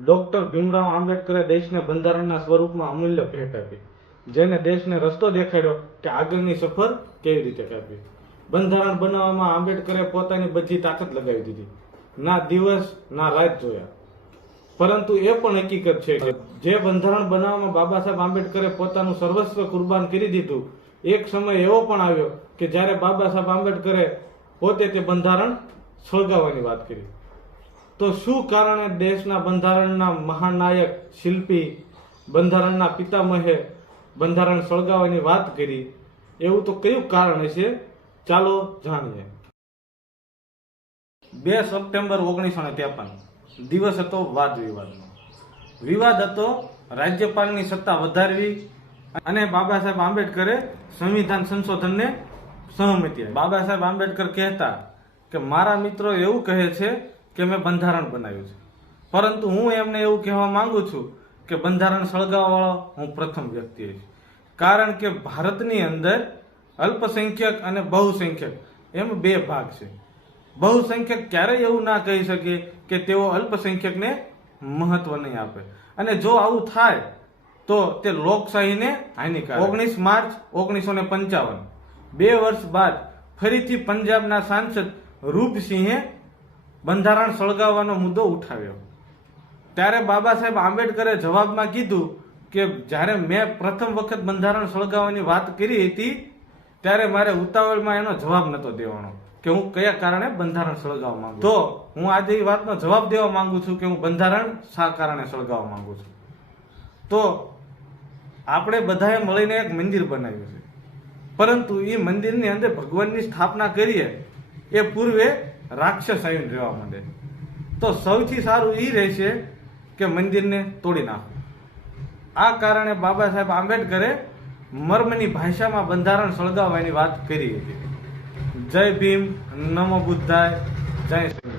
Doctor Bhimrao આંબેડકરે દેશને બંધારણના સ્વરૂપમાં અમૂલ્ય ભેટ આપી. જેને દેશને રસ્તો દેખાડ્યો કે આગળની સફર કેવી રીતે કાપી બંધારણ બનાવવામાં આંબેડકરે પોતાની બધી તાકાત લગાવી દીધી. ના દિવસ, ના રાત જોયા. પરંતુ એ પણ હકીકત છે કે જે બંધારણ બનાવવામાં બાબા સાહેબ આંબેડકરે પોતાનું સર્વસ્વ કુરબાન કરી દીધું, એક સમય એવો પણ આવ્યો કે જ્યારે બાબા સાહેબ આંબેડકરે પોતે તે બંધારણ સળગાવવાની વાત કરી. તો શું કારણે દેશના બંધારણના મહાનાયક શિલ્પી, બંધારણના પિતામહે બંધારણ સળગાવવાની વાત કરી? એવું તો કયું કારણ હશે? ચાલો જાણીએ. બે સપ્ટેમ્બર ઓગણીસો ને ત્રેપન. દિવસ હતો વાદ વિવાદનો. વિવાદ હતો રાજ્યપાલની સત્તા વધારવી અને બાબા સાહેબ આંબેડકરે સંવિધાન સંશોધનને સહમતી બાબા સાહેબ આંબેડકર કહેતા કે, મારા મિત્રો એવું કહે છે કે મેં બંધારણ બનાવ્યું છે. પરંતુ હું એમને એવું કહેવા માંગુ છું કે બંધારણ સળગાવવાવાળો હું પ્રથમ વ્યક્તિ છું કારણ કે ભારતની અંદર અલ્પસંખ્યક અને બહુસંખ્યક એમ બે ભાગ છે. બહુસંખ્યક ક્યારેય એવું ના કહી શકે કે તેઓ અલ્પસંખ્યકને મહત્વ નહીં આપે. અને જો આવું થાય તો તે લોકશાહીને હાનિકારક. ઓગણીસ માર્ચ ઓગણીસો ને પંચાવન બે વર્ષ બાદ ફરીથી પંજાબના સાંસદ રૂપસિંહે બંધારણ સળગાવવાનો મુદ્દો ઉઠાવ્યો. ત્યારે બાબા સાહેબ આંબેડકરે જવાબમાં કીધું કે જ્યારે મેં પ્રથમ વખત બંધારણ સળગાવવાની વાત કરી હતી, ત્યારે મારે ઉતાવળમાં એનો જવાબ નતો દેવાનો કે હું કયા કારણે બંધારણ સળગાવવા માંગુ તો હું આજે એ વાતનો જવાબ દેવા માંગુ છું કે હું બંધારણ શા કારણે સળગાવવા માંગુ છું. તો આપણે બધાએ મળીને એક મંદિર બનાવ્યું છે. પરંતુ એ મંદિરની અંદર ભગવાનની સ્થાપના કરીએ, એ પૂર્વે રાક્ષસ આવીને રહેવા માંડે. તો સૌથી સારું એ રહેશે કે મંદિરને તોડી નાખો. આ કારણે બાબા સાહેબ આંબેડકરે મર્મની ભાષામાં બંધારણ સળગાવવાની વાત કરી હતી. જય ભીમ, નમો બુદ્ધાય, જય શ્રી